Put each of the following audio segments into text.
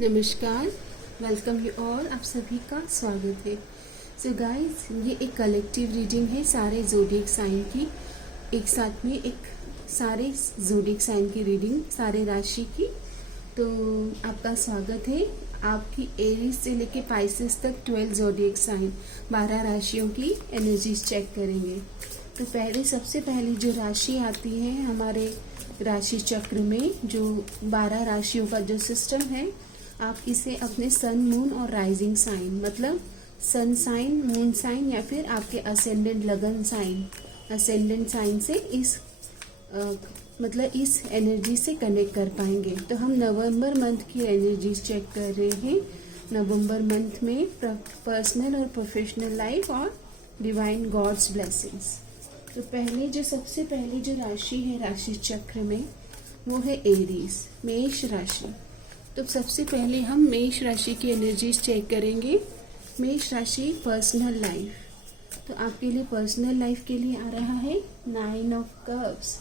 नमस्कार, welcome you all. आप सभी का स्वागत है। सो गाइस, ये एक कलेक्टिव रीडिंग है सारे ज़ोडिएक साइन की। एक साथ में एक सारे ज़ोडिएक साइन की रीडिंग, सारे राशि की। तो आपका स्वागत है। आपकी एरीज से लेके पाइसेस तक 12 ज़ोडिएक साइन, 12 राशियों की एनर्जीज चेक करेंगे। तो सबसे पहली जो राशि आती है हमारे राशि चक्र में, जो 12 राशियों का जो सिस्टम है, आप इसे अपने सन, मून और राइजिंग साइन, मतलब सन साइन, मून साइन या फिर आपके असेंडेंट लगन साइन, असेंडेंट साइन से मतलब इस एनर्जी से कनेक्ट कर पाएंगे। तो हम नवंबर मंथ की एनर्जीज चेक कर रहे हैं। नवंबर मंथ में पर्सनल और प्रोफेशनल लाइफ और डिवाइन गॉड्स ब्लेसिंग्स। तो सबसे पहली जो राशि है राशि चक्र में, वो है एरीज, मेष राशि। तो सबसे पहले हम मेष राशि की एनर्जीज चेक करेंगे। मेष राशि पर्सनल लाइफ। तो आपके लिए पर्सनल लाइफ के लिए आ रहा है 9 ऑफ कप्स।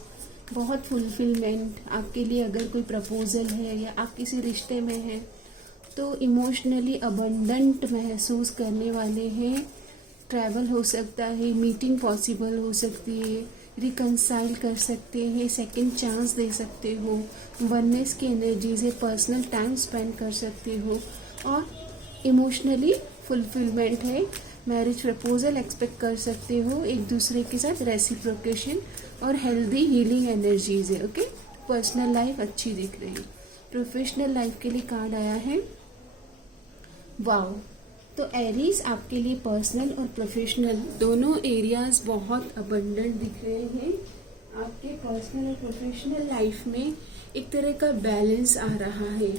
बहुत फुलफिलमेंट आपके लिए। अगर कोई प्रपोजल है या आप किसी रिश्ते में हैं तो इमोशनली अबंडेंट महसूस करने वाले हैं। ट्रैवल हो सकता है, मीटिंग पॉसिबल हो सकती है, रिकंसाइल कर सकते हैं, सेकंड चांस दे सकते हो, वननेस की एनर्जी से पर्सनल टाइम स्पेंड कर सकते हो और इमोशनली फुलफिलमेंट है। मैरिज प्रपोजल एक्सपेक्ट कर सकते हो, एक दूसरे के साथ रेसिप्रोकेशन और हेल्दी हीलिंग एनर्जीज है। ओके, पर्सनल लाइफ अच्छी दिख रही है। प्रोफेशनल लाइफ के लिए कार्ड आया है वाओ। तो एरीज आपके लिए पर्सनल और प्रोफेशनल दोनों एरियाज बहुत अबंडेंट दिख रहे हैं। आपके पर्सनल और प्रोफेशनल लाइफ में एक तरह का बैलेंस आ रहा है।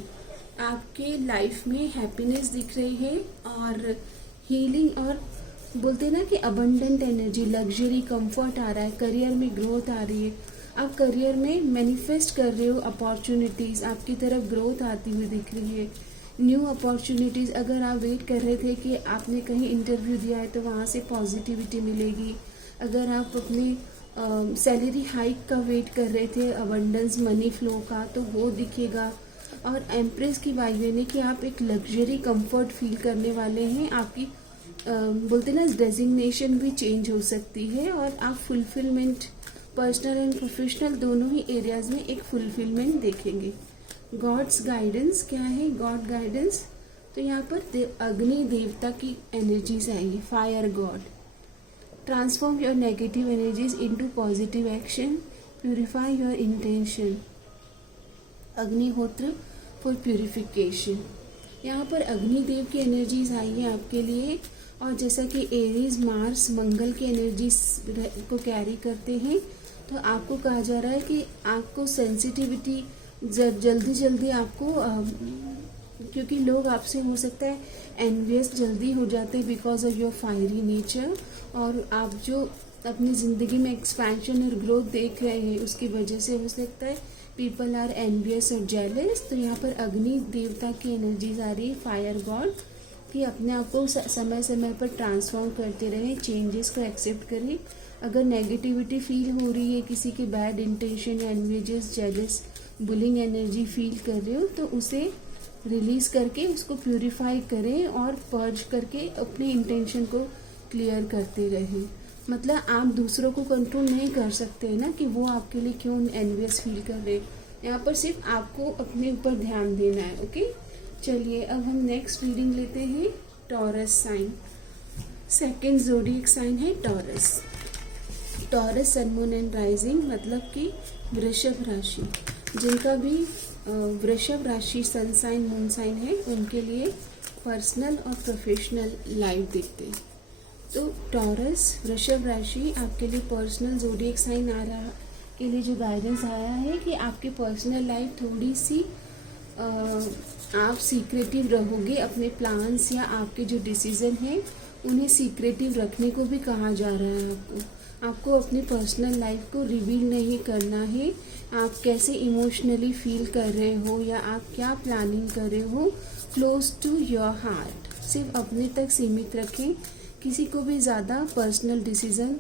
आपके लाइफ में हैप्पीनेस दिख रही है और हीलिंग, और बोलते ना कि अबंडेंट एनर्जी, लग्जरी, कंफर्ट आ रहा है। करियर में ग्रोथ आ रही है। आप करियर में मैनिफेस्ट कर रहे हो अपॉर्चुनिटीज़, आपकी तरफ ग्रोथ आती हुई दिख रही है। न्यू अपॉर्चुनिटीज़, अगर आप वेट कर रहे थे कि आपने कहीं इंटरव्यू दिया है तो वहाँ से पॉजिटिविटी मिलेगी। अगर आप अपने सैलरी हाइक का वेट कर रहे थे, अबंडेंस मनी फ्लो का, तो वो दिखेगा। और एम्प्रेस की वाइब है कि आप एक लग्जरी कंफर्ट फील करने वाले हैं। आपकी बोलते ना डेजिग्नेशन भी चेंज हो सकती है और आप फुलफिलमेंट, पर्सनल एंड प्रोफेशनल दोनों ही एरियाज में एक फुलफिलमेंट देखेंगे। गॉड्स गाइडेंस क्या है? गॉड गाइडेंस, तो यहाँ पर अग्नि देवता की एनर्जीज आएंगी। Fire God, transform your negative energies into positive action, purify your intention. अग्निहोत्र फॉर प्यूरिफिकेशन। यहाँ पर अग्निदेव की एनर्जीज आई है आपके लिए। और जैसा कि एरीज मार्स मंगल की एनर्जीज को कैरी करते हैं, तो आपको कहा जा रहा है कि आपको सेंसिटिविटी जल्दी जल्दी आपको क्योंकि लोग आपसे हो सकता है एनवियस जल्दी हो जाते हैं because of your fiery nature. और आप जो अपनी ज़िंदगी में एक्सपेंशन और ग्रोथ देख रहे हैं उसकी वजह से हो सकता है पीपल आर एनवियस और जेलस। तो यहाँ पर अग्नि देवता की एनर्जीज आ रही है, फायर गॉड, कि अपने आप को समय समय पर ट्रांसफॉर्म करते रहें, चेंजेस को एक्सेप्ट करें। अगर नेगेटिविटी फील हो रही है, किसी के बैड इंटेंशन या envious, jealous, bullying energy feel कर रहे हो, तो उसे रिलीज करके उसको प्यूरिफाई करें और पर्ज करके अपने इंटेंशन को क्लियर करते रहें। मतलब आप दूसरों को कंट्रोल नहीं कर सकते ना कि वो आपके लिए क्यों एनवियस फील कर रहे हैं। यहाँ पर सिर्फ आपको अपने ऊपर ध्यान देना है। ओके, चलिए अब हम नेक्स्ट रीडिंग लेते हैं। Taurus sign, second zodiac sign है Taurus. Taurus sun, moon and rising, मतलब कि वृषभ राशि। जिनका भी वृषभ राशि सन साइन, मून साइन है, उनके लिए पर्सनल और प्रोफेशनल लाइफ देखते हैं। तो टॉरस वृषभ राशि आपके लिए पर्सनल ज़ोडिएक साइन आ रहा के लिए जो गाइडेंस आया है कि आपकी पर्सनल लाइफ थोड़ी सी आप सीक्रेटिव रहोगे। अपने प्लान्स या आपके जो डिसीजन हैं उन्हें सीक्रेटिव रखने को भी कहा जा रहा है। आपको अपनी पर्सनल लाइफ को रिवील नहीं करना है। आप कैसे इमोशनली फील कर रहे हो या आप क्या प्लानिंग कर रहे हो, क्लोज टू योर हार्ट, सिर्फ अपने तक सीमित रखें। किसी को भी ज़्यादा पर्सनल डिसीजन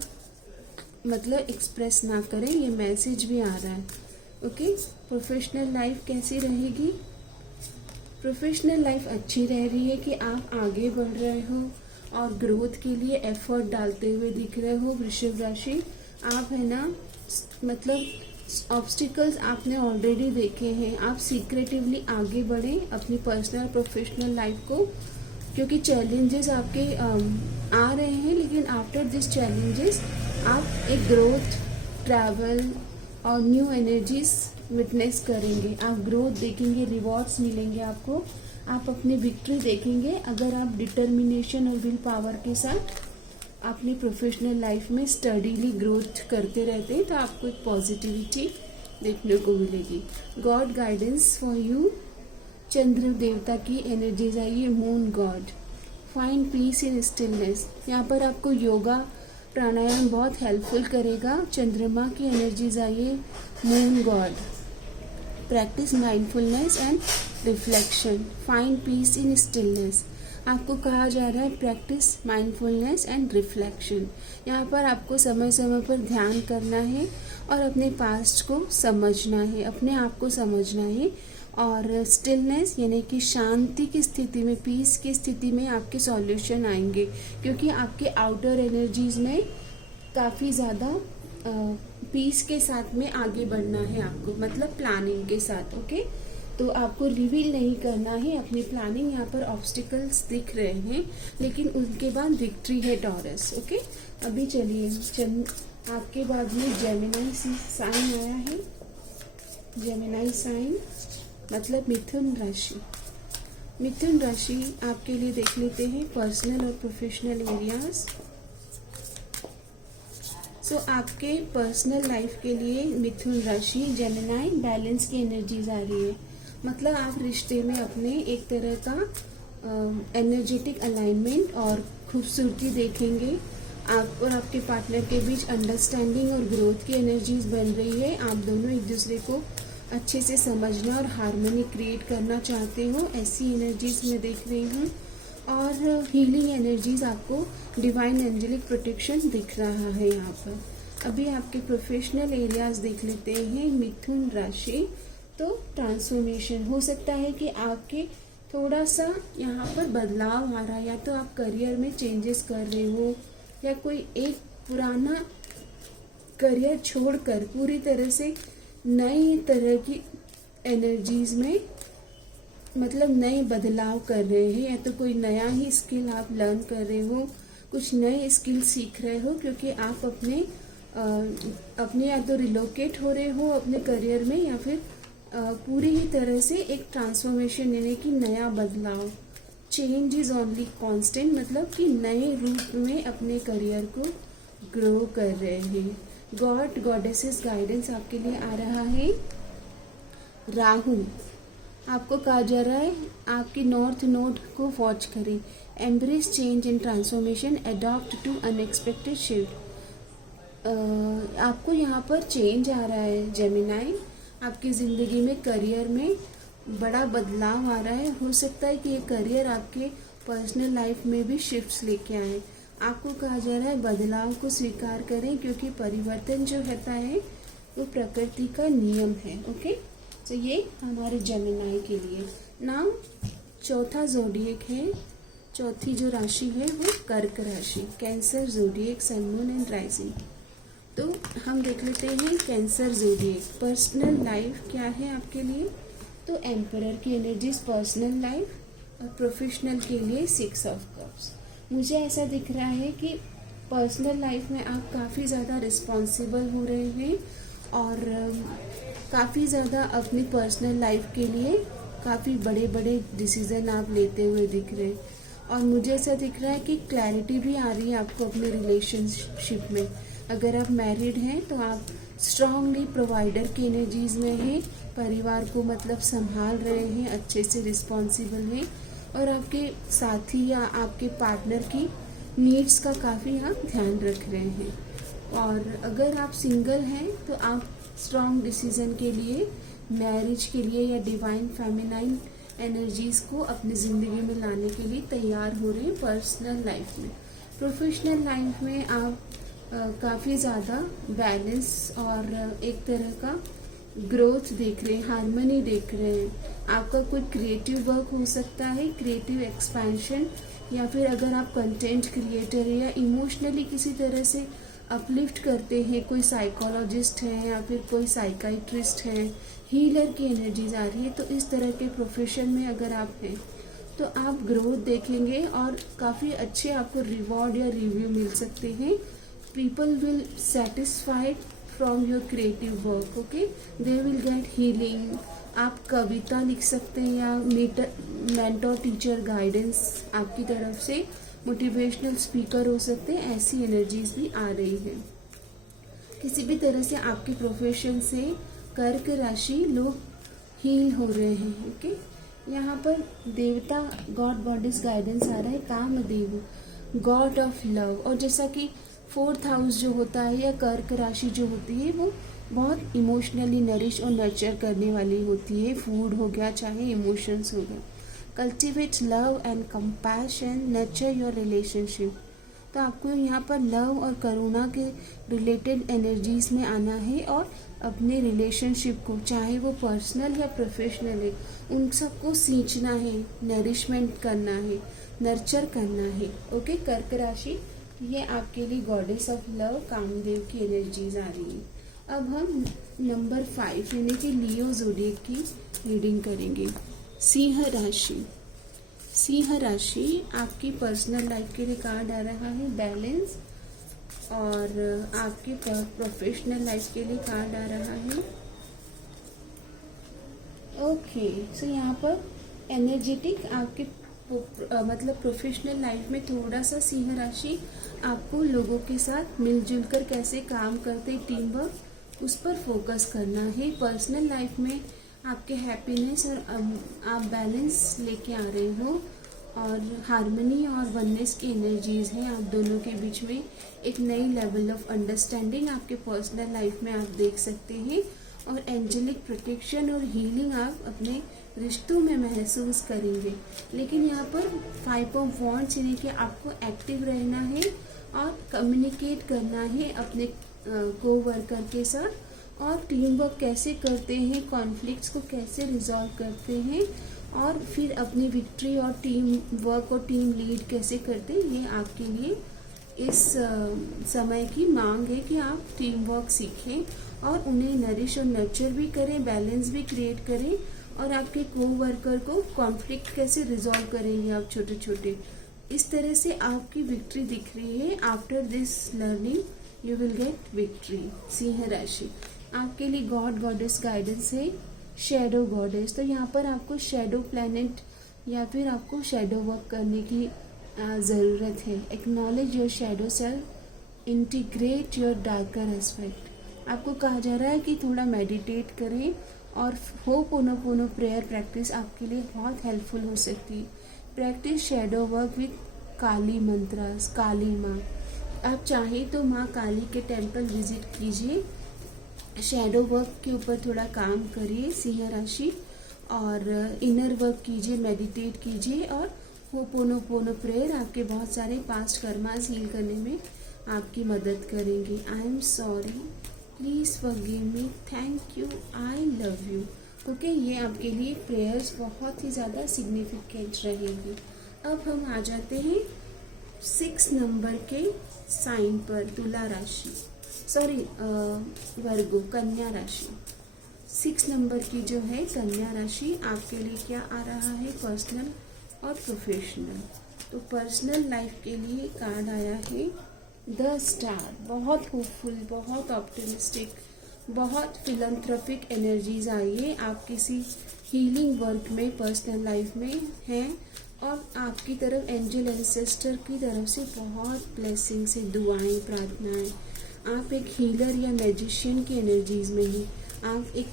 मतलब एक्सप्रेस ना करें, ये मैसेज भी आ रहा है। ओके, प्रोफेशनल लाइफ कैसी रहेगी? प्रोफेशनल लाइफ अच्छी रह रही है कि आप आगे बढ़ रहे हो और ग्रोथ के लिए एफर्ट डालते हुए दिख रहे हो। वृषभ राशि, आप है ना, मतलब ऑब्स्टिकल्स आपने ऑलरेडी देखे हैं। आप सीक्रेटिवली आगे बढ़ें अपनी पर्सनल प्रोफेशनल लाइफ को, क्योंकि चैलेंजेस आपके आ रहे हैं, लेकिन आफ्टर दिस चैलेंजेस आप एक ग्रोथ, ट्रैवल और न्यू एनर्जीज विटनेस करेंगे। आप ग्रोथ देखेंगे, रिवॉर्ड्स मिलेंगे आपको, आप अपनी विक्ट्री देखेंगे अगर आप डिटर्मिनेशन और विल पावर के साथ अपनी प्रोफेशनल लाइफ में स्टडीली ग्रोथ करते रहते हैं, तो आपको एक पॉजिटिविटी देखने को मिलेगी। गॉड गाइडेंस फॉर यू, चंद्र देवता की एनर्जीज आई है। मून गॉड, फाइंड पीस इन स्टिलनेस, यहाँ पर आपको योगा प्राणायाम बहुत हेल्पफुल करेगा। चंद्रमा की एनर्जीज आई है। Moon God, practice mindfulness and reflection, find peace in stillness. आपको कहा जा रहा है प्रैक्टिस माइंडफुलनेस एंड रिफ्लेक्शन। यहाँ पर आपको समय समय पर ध्यान करना है और अपने पास्ट को समझना है, अपने आप को समझना है। और स्टिलनेस यानी कि शांति की स्थिति में, पीस की स्थिति में आपके सॉल्यूशन आएंगे, क्योंकि आपके आउटर एनर्जीज में काफ़ी ज़्यादा पीस के साथ में आगे बढ़ना है आपको, मतलब प्लानिंग के साथ। ओके, तो आपको रिवील नहीं करना है अपनी प्लानिंग। यहाँ पर ऑब्स्टिकल्स दिख रहे हैं, लेकिन उनके बाद विक्ट्री है टॉरस। ओके, अभी चलिए आपके बाद में जेमिनी साइन आया है। जेमिनी साइन मतलब मिथुन राशि। मिथुन राशि आपके लिए देख लेते हैं पर्सनल और प्रोफेशनल एरियाज। सो आपके पर्सनल लाइफ के लिए मिथुन राशि, जेमिनी, बैलेंस की एनर्जीज आ रही है। मतलब आप रिश्ते में अपने एक तरह का एनर्जेटिक अलाइनमेंट और खूबसूरती देखेंगे। आप और आपके पार्टनर के बीच अंडरस्टैंडिंग और ग्रोथ की एनर्जीज बन रही है। आप दोनों एक दूसरे को अच्छे से समझना और हार्मनी क्रिएट करना चाहते हो, ऐसी एनर्जीज मैं देख रही हूँ। और हीलिंग एनर्जीज, आपको डिवाइन एंजेलिक प्रोटेक्शन दिख रहा है यहाँ पर। अभी आपके प्रोफेशनल एरियाज देख लेते हैं। मिथुन राशि, तो ट्रांसफॉर्मेशन हो सकता है कि आपके थोड़ा सा यहाँ पर बदलाव आ रहा है, या तो आप करियर में चेंजेस कर रहे हो, या कोई एक पुराना करियर छोड़कर पूरी तरह से नई तरह की एनर्जीज में, मतलब नए बदलाव कर रहे हैं, या तो कोई नया ही स्किल आप लर्न कर रहे हो, कुछ नए स्किल सीख रहे हो, क्योंकि आप अपने या तो रिलोकेट हो रहे हो अपने करियर में, या फिर पूरी ही तरह से एक ट्रांसफॉर्मेशन यानी कि नया बदलाव। चेंज इज ओनली कांस्टेंट, मतलब कि नए रूप में अपने करियर को ग्रो कर रहे हैं। गॉड गॉडेसेस गाइडेंस आपके लिए आ रहा है। राहु, आपको कहा जा रहा है आपकी नॉर्थ नोड को वॉच करें। Embrace change in transformation, adopt to unexpected shift. आपको यहाँ पर चेंज आ रहा है जेमिनी, आपकी ज़िंदगी में करियर में बड़ा बदलाव आ रहा है। हो सकता है कि ये करियर आपके पर्सनल लाइफ में भी शिफ्ट्स लेके आए। आपको कहा जा रहा है बदलाव को स्वीकार करें, क्योंकि परिवर्तन जो रहता है वो प्रकृति का नियम है। ओके, तो ये हमारे जेमिनी के लिए। नाउ चौथा जोडिएक है, चौथी जो राशि है वो कर्क राशि, cancer zodiac, sun, moon and rising. तो हम देख लेते हैं कैंसर जोडिएक, पर्सनल लाइफ क्या है आपके लिए। तो एम्परर की एनर्जीज पर्सनल लाइफ, और प्रोफेशनल के लिए 6 ऑफ कप्स। मुझे ऐसा दिख रहा है कि पर्सनल लाइफ में आप काफ़ी ज़्यादा रिस्पॉन्सिबल हो रहे हैं, और काफ़ी ज़्यादा अपनी पर्सनल लाइफ के लिए काफ़ी बड़े बड़े डिसीज़न आप लेते हुए दिख रहे हैं। और मुझे ऐसा दिख रहा है कि क्लैरिटी भी आ रही है आपको अपने रिलेशनशिप में। अगर आप मैरिड हैं तो आप स्ट्रांगली प्रोवाइडर की एनर्जीज में हैं, परिवार को मतलब संभाल रहे हैं, अच्छे से रिस्पॉन्सिबल हैं, और आपके साथी या आपके पार्टनर की नीड्स का काफ़ी आप ध्यान रख रहे हैं। और अगर आप सिंगल हैं तो आप स्ट्रांग डिसीजन के लिए, मैरिज के लिए, या डिवाइन फेमिनाइन एनर्जीज़ को अपनी ज़िंदगी में लाने के लिए तैयार हो रहे हैं पर्सनल लाइफ में। प्रोफेशनल लाइफ में आप काफ़ी ज़्यादा बैलेंस और एक तरह का ग्रोथ देख रहे हैं, हार्मनी देख रहे हैं। आपका कोई क्रिएटिव वर्क हो सकता है, क्रिएटिव एक्सपेंशन, या फिर अगर आप कंटेंट क्रिएटर है या इमोशनली किसी तरह से अपलिफ्ट करते हैं, कोई साइकोलॉजिस्ट है या फिर कोई साइकाइट्रिस्ट है, हीलर की एनर्जीज आ रही है, तो इस तरह के प्रोफेशन में अगर आप हैं तो आप ग्रोथ देखेंगे और काफ़ी अच्छे आपको रिवॉर्ड या रिव्यू मिल सकते हैं। People will satisfied from your creative work, okay, they will get healing. आप कविता लिख सकते हैं या मेंटर टीचर गाइडेंस आपकी तरफ से, मोटिवेशनल स्पीकर हो सकते हैं, ऐसी एनर्जीज भी आ रही है। किसी भी तरह से आपके प्रोफेशन से कर्क राशि लोग हील हो रहे हैं, ओके। यहाँ पर देवता गॉड बॉडीज गाइडेंस आ रहा है, कामदेव, गॉड ऑफ लव। और जैसा कि 4th हाउस जो होता है या कर्क राशि जो होती है वो बहुत इमोशनली नरिश और नर्चर करने वाली होती है। फूड हो गया चाहे इमोशंस हो गया। Cultivate love and compassion, nurture your relationship. तो आपको यहाँ पर लव और करुणा के रिलेटेड एनर्जीज में आना है और अपने रिलेशनशिप को, चाहे वो पर्सनल या प्रोफेशनल है, उन सबको सींचना है, नरिशमेंट करना है, नर्चर करना है, ओके। कर्क राशि ये आपके लिए गॉडेस ऑफ लव कामदेव की एनर्जीज आ रही है। अब हम नंबर 5 यानी कि लियो ज़ोडिएक की रीडिंग करेंगे। सिंह राशि। सिंह राशि आपकी पर्सनल लाइफ के लिए कार्ड आ रहा है बैलेंस, और आपकी प्रोफेशनल लाइफ के लिए कार्ड आ रहा है ओके। सो यहाँ पर एनर्जेटिक आपके मतलब प्रोफेशनल लाइफ में थोड़ा सा सिंह राशि आपको लोगों के साथ मिलजुल कर कैसे काम करते, टीम वर्क, उस पर फोकस करना है। पर्सनल लाइफ में आपके हैप्पीनेस और आप बैलेंस लेके आ रहे हो, और हार्मनी और वननेस की एनर्जीज हैं आप दोनों के बीच में। एक नई लेवल ऑफ अंडरस्टैंडिंग आपके पर्सनल लाइफ में आप देख सकते हैं, और एंजेलिक प्रोटेक्शन और हीलिंग आप अपने रिश्तों में महसूस करेंगे। लेकिन यहाँ पर 5 ऑफ वॉन्ड्स यानी कि आपको एक्टिव रहना है और कम्युनिकेट करना है अपने को वर्कर के साथ, और टीम वर्क कैसे करते हैं, कॉन्फ्लिक्ट्स को कैसे रिजॉल्व करते हैं, और फिर अपनी विक्ट्री और टीम वर्क और टीम लीड कैसे करते हैं। ये आपके लिए इस समय की मांग है कि आप टीम वर्क सीखें और उन्हें नरिश और नर्चर भी करें, बैलेंस भी क्रिएट करें, और आपके को वर्कर को कॉन्फ्लिक्ट कैसे रिजॉल्व करेंगे आप छोटे छोटे। इस तरह से आपकी विक्ट्री दिख रही है। After this learning you will get victory. Singh राशि आपके लिए गॉड गॉडेस गाइडेंस है शैडो गॉडेस। तो यहाँ पर आपको शैडो प्लैनेट या फिर आपको शैडो वर्क करने की ज़रूरत है। Acknowledge your shadow self, integrate your darker aspect. आपको कहा जा रहा है कि थोड़ा मेडिटेट करें, और होपोनोपोनो प्रेयर प्रैक्टिस आपके लिए बहुत हेल्पफुल हो सकती है। प्रैक्टिस शैडो वर्क विथ काली मंत्रास, काली माँ। आप चाहें तो माँ काली के टेम्पल विजिट कीजिए, शैडो वर्क के ऊपर थोड़ा काम करिए सिंह राशि, और इनर वर्क कीजिए, मेडिटेट कीजिए, और होपोनोपोनो प्रेयर आपके बहुत सारे पास्ट कर्मास हील करने में आपकी मदद करेंगे। I am sorry, please forgive me, thank you, I love you, okay. ये आपके लिए प्रेयर्स बहुत ही ज़्यादा सिग्निफिकेंट रहेंगी। अब हम आ जाते हैं 6 नंबर के साइन पर, तुला राशि, सॉरी वर्गो, कन्या राशि। 6 नंबर की जो है कन्या राशि आपके लिए क्या आ रहा है, पर्सनल और प्रोफेशनल। तो पर्सनल लाइफ के लिए कार्ड आया है द स्टार। बहुत होपफुल, बहुत ऑप्टिमिस्टिक, बहुत फिलंथ्रोपिक एनर्जीज आई है। आप किसी हीलिंग वर्क में पर्सनल लाइफ में हैं, और आपकी तरफ एंजल एंसेस्टर की तरफ से बहुत ब्लेसिंग से दुआएं, प्रार्थनाएं। आप एक हीलर या मैजिशियन की एनर्जीज में ही, आप एक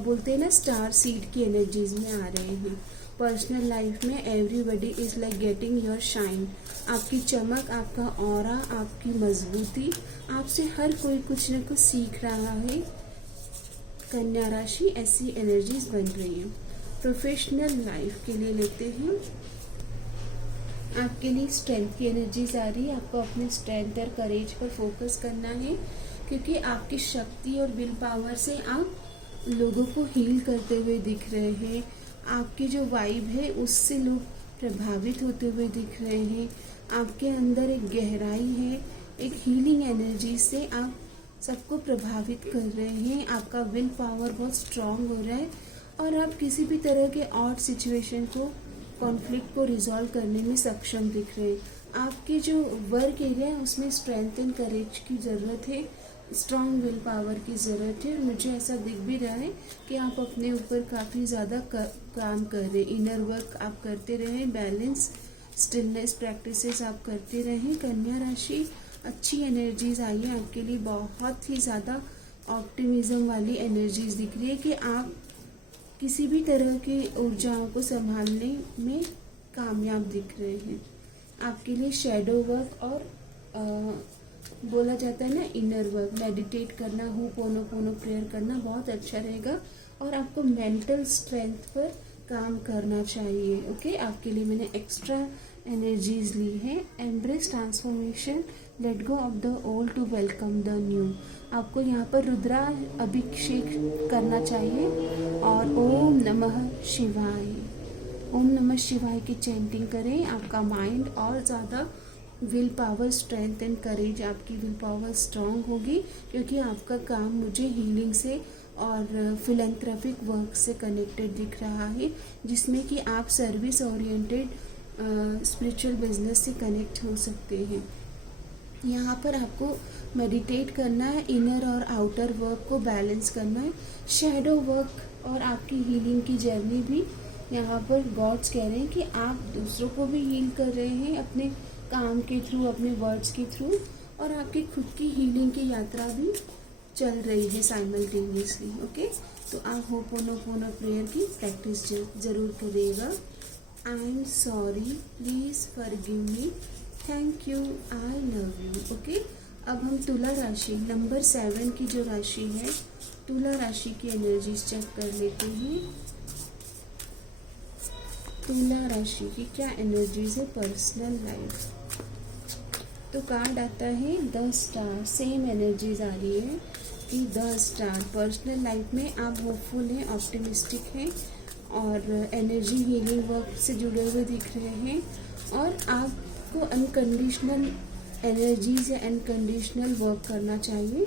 बोलते हैं ना स्टार सीड की एनर्जीज में आ रहे हैं। पर्सनल लाइफ में everybody is like getting your shine. आपकी चमक, आपका ऑरा, आपकी मजबूती, आपसे हर कोई कुछ न कुछ सीख रहा है। कन्या राशि ऐसी एनर्जीज बन रही है। प्रोफेशनल लाइफ के लिए लेते हैं, आपके लिए स्ट्रेंथ की एनर्जीज आ रही है। आपको अपने स्ट्रेंथ और करेज पर फोकस करना है, क्योंकि आपकी शक्ति और विल पावर से आप लोगों को हील करते हुए दिख रहे हैं। आपकी जो वाइब है उससे लोग प्रभावित होते हुए दिख रहे हैं। आपके अंदर एक गहराई है, एक हीलिंग एनर्जी से आप सबको प्रभावित कर रहे हैं। आपका विल पावर बहुत स्ट्रांग हो रहा है और आप किसी भी तरह के ऑड सिचुएशन को, कॉन्फ्लिक्ट को रिजॉल्व करने में सक्षम दिख रहे हैं। आपकी जो वर्क एरिया है उसमें स्ट्रेंथ एंड करेज की ज़रूरत है, स्ट्रांग विल पावर की ज़रूरत है। और मुझे ऐसा दिख भी रहा है कि आप अपने ऊपर काफ़ी ज़्यादा काम कर रहे हैं। इनर वर्क आप करते रहें, बैलेंस स्टिलनेस प्रैक्टिसेस आप करते रहें। कन्या राशि, अच्छी एनर्जीज आई है आपके लिए, बहुत ही ज़्यादा ऑप्टिमिज्म वाली एनर्जीज दिख रही है कि आप किसी भी तरह की ऊर्जाओं को संभालने में कामयाब दिख रहे हैं। आपके लिए शैडो वर्क और बोला जाता है ना इनर वर्क, मेडिटेट करना, होपोनोपोनो प्रेयर करना बहुत अच्छा रहेगा और आपको मेंटल स्ट्रेंथ पर काम करना चाहिए। ओके, आपके लिए मैंने एक्स्ट्रा एनर्जीज ली है। Embrace transformation, let go of the old to welcome the new. आपको यहाँ पर रुद्रा अभिषेक करना चाहिए और ओम नमः शिवाय, ओम नमः शिवाय की चैंटिंग करें। आपका माइंड और ज़्यादा will power, strength and courage, आपकी विल पावर स्ट्रांग होगी क्योंकि आपका काम मुझे हीलिंग से और फिलैंथ्रोपिक वर्क से कनेक्टेड दिख रहा है, जिसमें कि आप सर्विस ओरिएंटेड स्पिरिचुअल बिजनेस से कनेक्ट हो सकते हैं। यहाँ पर आपको मेडिटेट करना है, इनर और आउटर वर्क को बैलेंस करना है। शैडो वर्क और आपकी हीलिंग की जर्नी भी यहाँ पर गॉड्स कह रहे हैं कि आप दूसरों को भी हील कर रहे हैं अपने काम के थ्रू, अपने वर्ड्स के थ्रू, और आपकी खुद की हीलिंग की यात्रा भी चल रही है साइमल्टेनियसली। ओके, तो आप होपोनोपोनो प्रेयर की प्रैक्टिस ज़रूर करिएगा। I am sorry, please forgive me, thank you, I love you. Okay, अब हम तुला राशि नंबर 7 की जो राशि है, तुला राशि की एनर्जीज चेक कर लेते हैं। तुला राशि की क्या एनर्जीज है पर्सनल लाइफ। तो कार्ड आता है द स्टार, सेम एनर्जीज आ रही है कि द स्टार, पर्सनल लाइफ में आप होपफुल हैं, ऑप्टिमिस्टिक हैं और एनर्जी हीलिंग वर्क से जुड़े हुए दिख रहे हैं और आपको अनकंडीशनल एनर्जीज या अनकंडीशनल वर्क करना चाहिए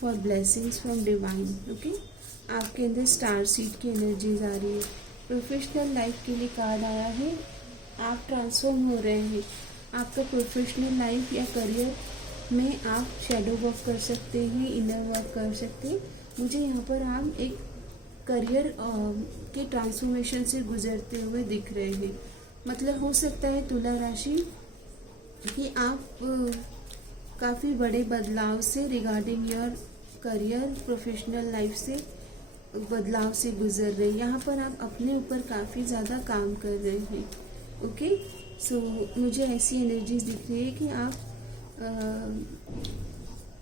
for blessings from divine. Okay, आपके अंदर स्टार सीड की एनर्जीज आ रही है। प्रोफेशनल लाइफ के लिए कार्ड आया है, आप ट्रांसफॉर्म हो रहे हैं। आपका प्रोफेशनल लाइफ या करियर में आप शैडो वर्क कर सकते हैं, इनर वर्क कर सकते हैं। मुझे यहाँ पर आप एक करियर के ट्रांसफॉर्मेशन से गुजरते हुए दिख रहे हैं। मतलब हो सकता है तुला राशि कि आप काफ़ी बड़े बदलाव से regarding your career, professional life से बदलाव से गुजर रहे हैं। यहाँ पर आप अपने ऊपर काफ़ी ज़्यादा काम कर रहे हैं। ओके, सो मुझे ऐसी एनर्जीज दिख रही है कि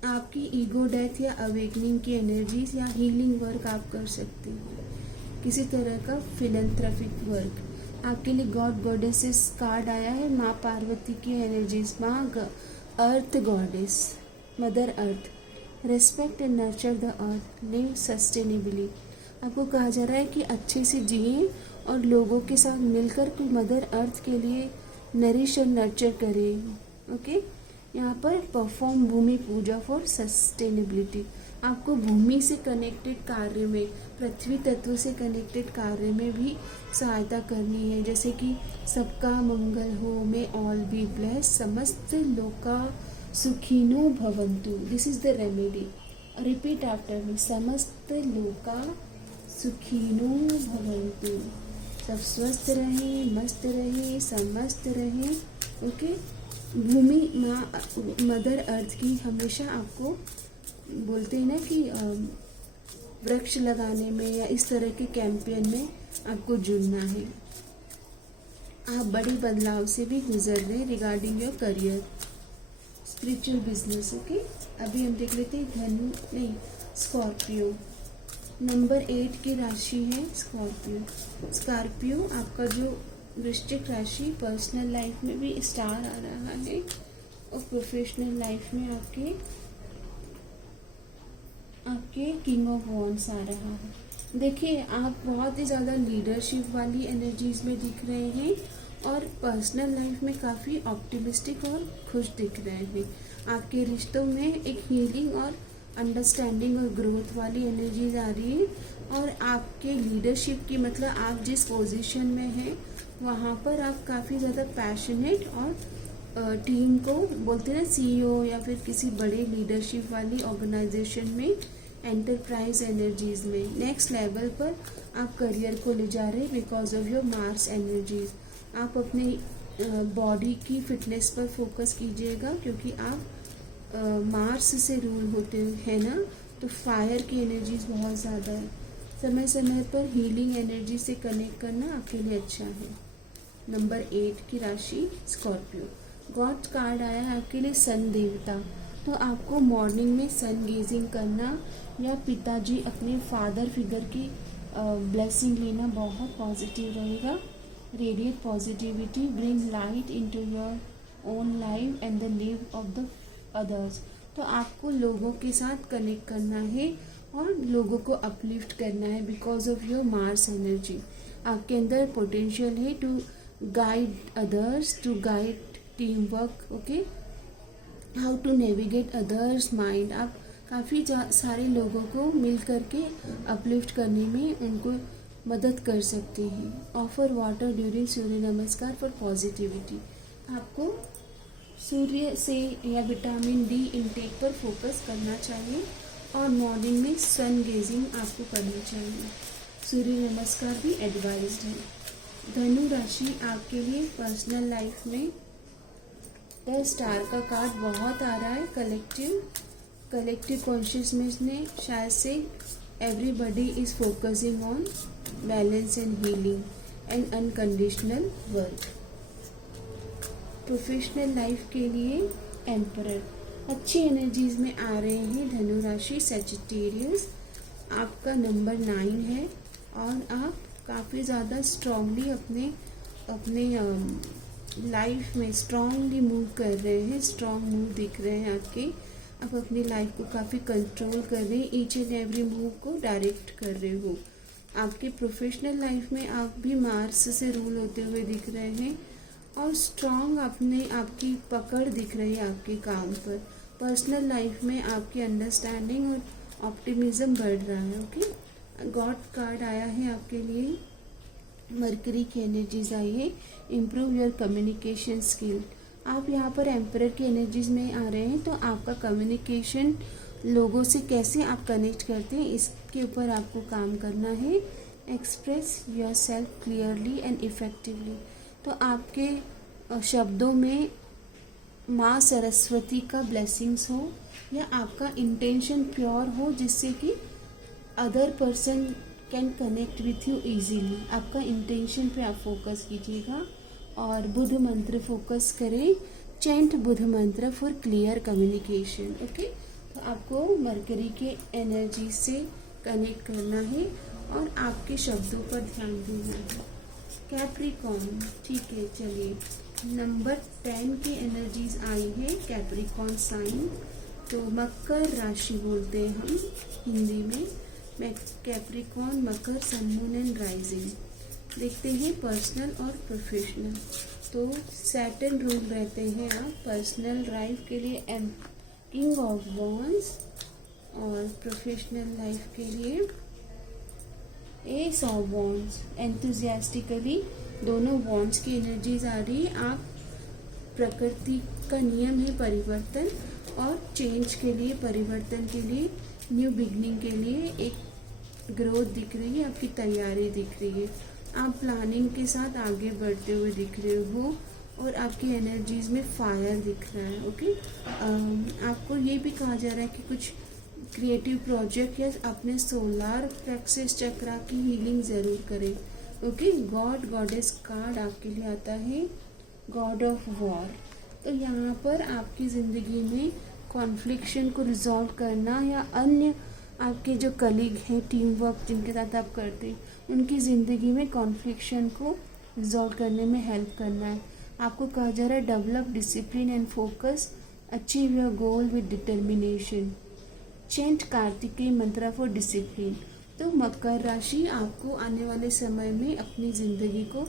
आपकी ईगो डेथ या अवेकनिंग की एनर्जीज या हीलिंग वर्क आप कर सकते हैं, किसी तरह का फिलैंथ्रोपिक वर्क। आपके लिए गॉड गॉडेसेस कार्ड आया है, माँ पार्वती की एनर्जीज, माँ earth goddess, mother earth, respect and nurture the earth, live sustainably. आपको कहा जा रहा है कि अच्छे से जिए और लोगों के साथ मिलकर कोई मदर अर्थ के लिए नरिश और नर्चर करें। ओके, यहाँ पर perform bhoomi puja for sustainability. आपको भूमि से कनेक्टेड कार्य में, पृथ्वी तत्व से कनेक्टेड कार्य में भी सहायता करनी है, जैसे कि सबका मंगल हो, मे ऑल बी ब्लेस, समस्त लोका सुखिनो भवन्तु। This is the remedy, repeat after me, समस्त लोका सुखिनो भवन्तु। सब स्वस्थ रहें, मस्त रहें, समस्त रहें। ओके, भूमि माँ मदर अर्थ की हमेशा आपको बोलते हैं ना कि वृक्ष लगाने में या इस तरह के कैंपेन में आपको जुड़ना है। आप बड़े बदलाव से भी गुजर रहे हैं regarding your career, spiritual business. Okay, अभी हम देख लेते हैं धनु नहीं स्कॉर्पियो, नंबर 8 की राशि है स्कॉर्पियो। स्कॉर्पियो आपका जो वृश्चिक राशि, पर्सनल लाइफ में भी स्टार आ रहा है और प्रोफेशनल लाइफ में आपके किंग ऑफ वॉन्ड्स आ रहा है। देखिए, आप बहुत ही ज़्यादा लीडरशिप वाली एनर्जीज में दिख रहे हैं और पर्सनल लाइफ में काफ़ी ऑप्टिमिस्टिक और खुश दिख रहे हैं। आपके रिश्तों में एक हीलिंग और अंडरस्टैंडिंग और ग्रोथ वाली एनर्जीज आ रही है। और आपके लीडरशिप की मतलब आप जिस पोजीशन में हैं वहाँ पर आप काफ़ी ज़्यादा पैशनेट और टीम को बोलते हैं ना, सीईओ या फिर किसी बड़े लीडरशिप वाली ऑर्गेनाइजेशन में, एंटरप्राइज एनर्जीज में नेक्स्ट लेवल पर आप करियर को ले जा रहे हैं because of your Mars energies. आप अपने बॉडी की फिटनेस पर फोकस कीजिएगा क्योंकि आप मार्स से रूल होते हैं ना, तो फायर की एनर्जीज बहुत ज़्यादा है। समय समय पर हीलिंग एनर्जी से कनेक्ट करना आपके लिए अच्छा है। नंबर 8 की राशि स्कॉर्पियो। गॉड कार्ड आया है आपके लिए सन देवता। तो आपको मॉर्निंग में सन गेजिंग करना या पिताजी अपने फादर फिगर की ब्लेसिंग लेना बहुत पॉजिटिव रहेगा। Radiate positivity, bring light into your own life and the live of the others. तो आपको लोगों के साथ कनेक्ट करना है और लोगों को अपलिफ्ट करना है because of your Mars energy. आपके अंदर पोटेंशियल है to guide others, to guide team work, okay, how to navigate others mind. आप काफ़ी सारे लोगों को मिल करके अपलिफ्ट करने में उनको मदद कर सकते हैं। ऑफर वाटर ड्यूरिंग सूर्य नमस्कार फॉर पॉजिटिविटी। आपको सूर्य से या विटामिन डी इनटेक पर फोकस करना चाहिए और मॉर्निंग में सन गेजिंग आपको करनी चाहिए। सूर्य नमस्कार भी एडवाइज्ड है। धनु राशि आपके लिए पर्सनल लाइफ में द स्टार का कार्ड बहुत आ रहा है। कलेक्टिव कॉन्शियसनेस में शायद से everybody is focusing on balance and healing and unconditional work. Professional life के लिए एम्परर अच्छी एनर्जीज में आ रहे हैं। धनु राशि सजिटेरियस, आपका नंबर 9 है और आप काफ़ी ज़्यादा स्ट्रांगली अपने लाइफ में स्ट्रांगली मूव कर रहे हैं। स्ट्रांग मूव दिख रहे हैं आपके। आप अपनी लाइफ को काफ़ी कंट्रोल कर रहे हैं, ईच एंड एवरी मूव को डायरेक्ट कर रहे हो। आपके प्रोफेशनल लाइफ में आप भी मार्स से रूल होते हुए दिख रहे हैं और स्ट्रांग आपकी पकड़ दिख रही है आपके काम पर। पर्सनल लाइफ में आपकी अंडरस्टैंडिंग और ऑप्टिमिज्म बढ़ रहा है, ओके। गॉड कार्ड आया है आपके लिए, मरकरी की एनर्जीज आई है, इम्प्रूव योर कम्युनिकेशन स्किल। आप यहाँ पर एम्परर की एनर्जीज में आ रहे हैं, तो आपका कम्युनिकेशन लोगों से कैसे आप कनेक्ट करते हैं इसके ऊपर आपको काम करना है। Express your self clearly and effectively. तो आपके शब्दों में माँ सरस्वती का ब्लेसिंग्स हो या आपका इंटेंशन प्योर हो जिससे कि other person can connect with you easily. आपका इंटेंशन पे आप फोकस कीजिएगा और बुध मंत्र फोकस करें। चैंट बुध मंत्र फॉर क्लियर कम्युनिकेशन, ओके। तो आपको मरकरी के एनर्जी से कनेक्ट करना है और आपके शब्दों पर ध्यान देना है। कैप्रिकॉर्न, ठीक है, चलिए नंबर 10 की एनर्जीज आई है कैप्रिकॉर्न साइन। तो मकर राशि बोलते हैं हम हिंदी में। कैप्रिकॉर्न, मकर, सन, मून एंड राइजिंग। देखते हैं पर्सनल और प्रोफेशनल। तो सैटर्न रूल रहते हैं आप पर्सनल लाइफ के लिए किंग ऑफ वॉन्ड्स और प्रोफेशनल लाइफ के लिए एस ऑफ वॉन्ड्स। एंथुजियास्टिकली दोनों वॉन्ड्स की एनर्जीज आ रही है। आप प्रकृति का नियम है परिवर्तन और चेंज के लिए, परिवर्तन के लिए, न्यू बिगनिंग के लिए एक ग्रोथ दिख रही है, आपकी तैयारी दिख रही है। आप प्लानिंग के साथ आगे बढ़ते हुए दिख रहे हो और आपकी एनर्जीज में फायर दिख रहा है, ओके। आपको ये भी कहा जा रहा है कि कुछ क्रिएटिव प्रोजेक्ट या अपने सोलार प्लेक्सस चक्रा की हीलिंग ज़रूर करें, ओके। गॉड गॉडेस कार्ड आपके लिए आता है, गॉड ऑफ वॉर। तो यहाँ पर आपकी ज़िंदगी में कॉन्फ्लिक्शन को रिजॉल्व करना या अन्य आपके जो कलीग हैं, टीम वर्क जिनके साथ आप करते हैं, उनकी ज़िंदगी में कॉन्फ्लिक्शन को रिजॉल्व करने में हेल्प करना है। आपको कहा जा रहा है develop discipline and focus, achieve your goal with determination. Chant Kartikeya मंत्र फॉर डिसिप्लिन। तो मकर राशि, आपको आने वाले समय में अपनी ज़िंदगी को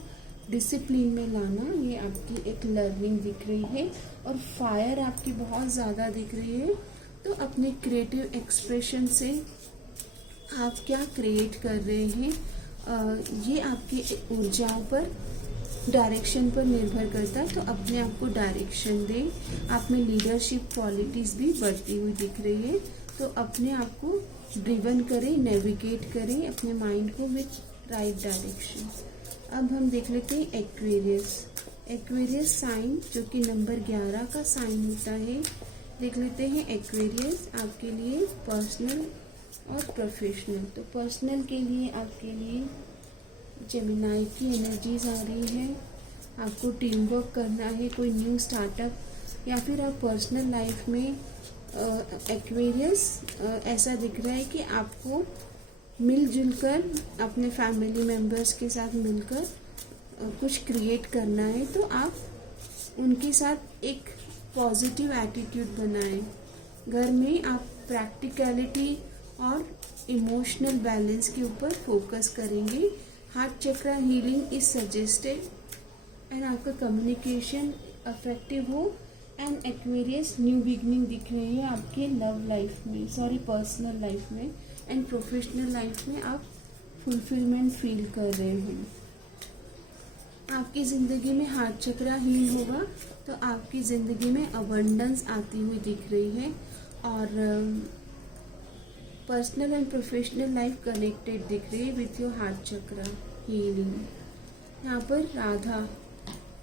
डिसिप्लिन में लाना, ये आपकी एक लर्निंग दिख रही है। और फायर आपकी बहुत ज़्यादा दिख रही है। तो अपने क्रिएटिव एक्सप्रेशन से आप क्या क्रिएट कर रहे हैं, ये आपकी ऊर्जाओं पर, डायरेक्शन पर निर्भर करता है। तो अपने आप को डायरेक्शन दें। आप में लीडरशिप क्वालिटीज़ भी बढ़ती हुई दिख रही है। तो अपने आप को ड्रिवन करें, नेविगेट करें अपने माइंड को विथ राइट डायरेक्शन। अब हम देख लेते हैं एक्वेरियस। एक्वेरियस साइन जो कि नंबर 11 का साइन होता है। देख लेते हैं एक्वेरियस आपके लिए पर्सनल और प्रोफेशनल। तो पर्सनल के लिए आपके लिए जेमिनाई की एनर्जीज आ रही है। आपको टीम वर्क करना है, कोई न्यू स्टार्टअप, या फिर आप पर्सनल लाइफ में एक्वेरियस ऐसा दिख रहा है कि आपको मिलजुल कर अपने फैमिली मेम्बर्स के साथ मिलकर कुछ क्रिएट करना है। तो आप उनके साथ एक पॉजिटिव एटीट्यूड बनाएं। घर में आप प्रैक्टिकलिटी और इमोशनल बैलेंस के ऊपर फोकस करेंगे। Heart chakra healing is suggested and आपका कम्युनिकेशन अफेक्टिव हो। एंड एक्वेरियस न्यू बिगनिंग दिख रही है आपके लव लाइफ में, पर्सनल लाइफ में एंड प्रोफेशनल लाइफ में आप फुलफिलमेंट फील कर रहे हैं। आपकी ज़िंदगी में हार्ट चक्रा हील होगा तो आपकी ज़िंदगी में अबंडेंस आती हुई दिख रही है। और personal and professional life connected दिख रही है with your heart chakra healing. यहाँ पर राधा,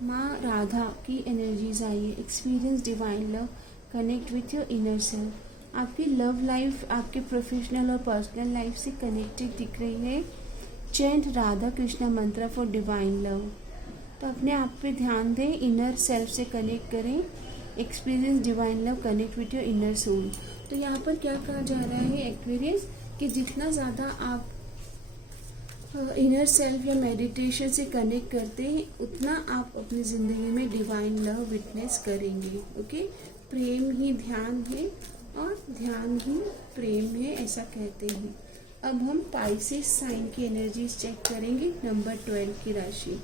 माँ राधा की एनर्जीज आई है। Experience divine love, connect with your inner self. आपकी लव लाइफ आपके प्रोफेशनल और पर्सनल लाइफ से कनेक्टेड दिख रही है। चैंट राधा कृष्णा मंत्र फॉर डिवाइन लव। तो अपने आप पे ध्यान दें, इनर सेल्फ से कनेक्ट करें। Experience divine love, connect with your inner soul. तो यहाँ पर क्या कहा जा रहा है एक्वेरियस, कि जितना ज़्यादा आप इनर सेल्फ या मेडिटेशन से कनेक्ट करते हैं उतना आप अपनी ज़िंदगी में डिवाइन लव विटनेस करेंगे। ओके, प्रेम ही ध्यान है और ध्यान ही प्रेम है, ऐसा कहते हैं। अब हम पाइसेस साइन की एनर्जीज चेक करेंगे। नंबर 12 की राशि।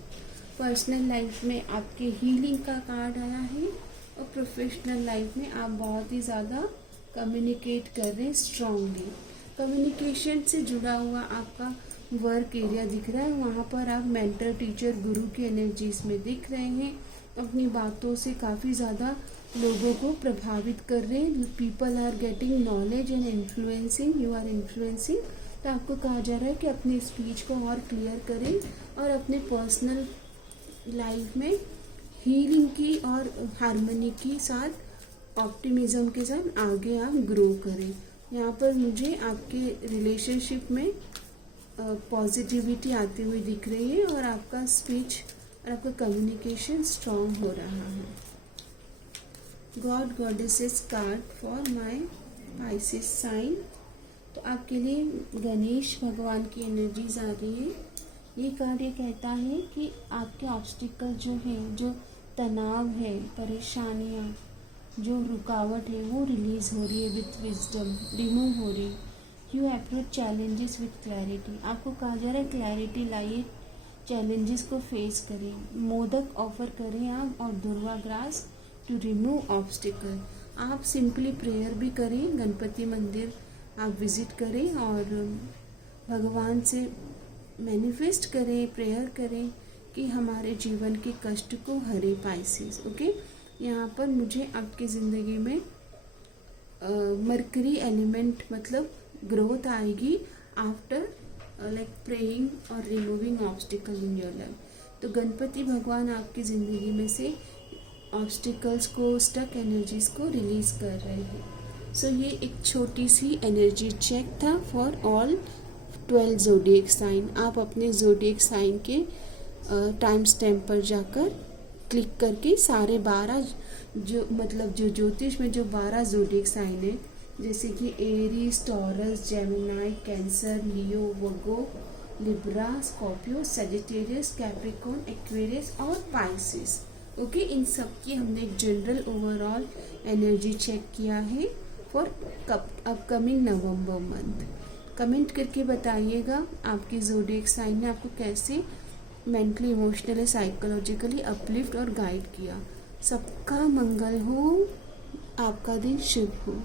पर्सनल लाइफ में आपके हीलिंग का कार्ड आया है और प्रोफेशनल लाइफ में आप बहुत ही ज़्यादा कम्युनिकेट कर रहे हैं स्ट्रांगली। कम्युनिकेशन से जुड़ा हुआ आपका वर्क एरिया दिख रहा है, वहाँ पर आप मेंटर, टीचर, गुरु की एनर्जीज में दिख रहे हैं। अपनी बातों से काफ़ी ज़्यादा लोगों को प्रभावित कर रहे हैं। People are getting knowledge and influencing, you are influencing. तो आपको कहा जा रहा है कि अपनी स्पीच को और क्लियर करें और अपने पर्सनल लाइफ में हीलिंग की और हार्मनी के साथ, ऑप्टिमिज्म के साथ आगे आप ग्रो करें। यहाँ पर मुझे आपके रिलेशनशिप में पॉजिटिविटी आती हुई दिख रही है और आपका स्पीच और आपका कम्युनिकेशन स्ट्रांग हो रहा है। God goddesses card for my Pisces sign. तो आपके लिए गणेश भगवान की एनर्जीज आ रही है। ये कार्ड ये कहता है कि आपके ऑब्स्टिकल जो है, जो तनाव है, परेशानियाँ, जो रुकावट है वो रिलीज़ हो रही है विथ विजडम, रिमूव हो रही है। You approach challenges with clarity. आपको कहा जा रहा है क्लैरिटी लाइए, चैलेंजेस को फेस करें। मोदक ऑफर करें आप और दुर्वा ग्रास टू रिमूव ऑब्स्टिकल। आप सिंपली प्रेयर भी करें, गणपति मंदिर आप विजिट करें और भगवान से मैनिफेस्ट करें, प्रेयर करें कि हमारे जीवन के कष्ट को हरे पाइसेस। ओके, यहाँ पर मुझे आपकी ज़िंदगी में मरकरी एलिमेंट मतलब ग्रोथ आएगी आफ्टर लाइक प्रेइंग और removing obstacle in your life. तो गणपति भगवान आपकी ज़िंदगी में से ऑब्स्टिकल्स को, स्टक एनर्जीज को रिलीज़ कर रहे हैं। सो ये एक छोटी सी एनर्जी चेक था फॉर ऑल 12 ज़ोडिएक साइन। आप अपने ज़ोडिएक साइन के टाइम स्टैम्प पर जाकर क्लिक करके सारे 12 जो ज्योतिष में जो 12 ज़ोडिएक साइन है, जैसे कि Aries, Taurus, Gemini, Cancer, Leo, Virgo, Libra, Scorpio, Sagittarius, Capricorn, Aquarius और पाइसेस। ओके, इन सब की हमने एक जनरल ओवरऑल एनर्जी चेक किया है for upcoming November month. Comment करके बताइएगा आपकी ज़ोडिएक साइन ने आपको कैसे मेंटली, इमोशनली, साइकोलॉजिकली अपलिफ्ट और गाइड किया। सबका मंगल हो, आपका दिन शुभ हो।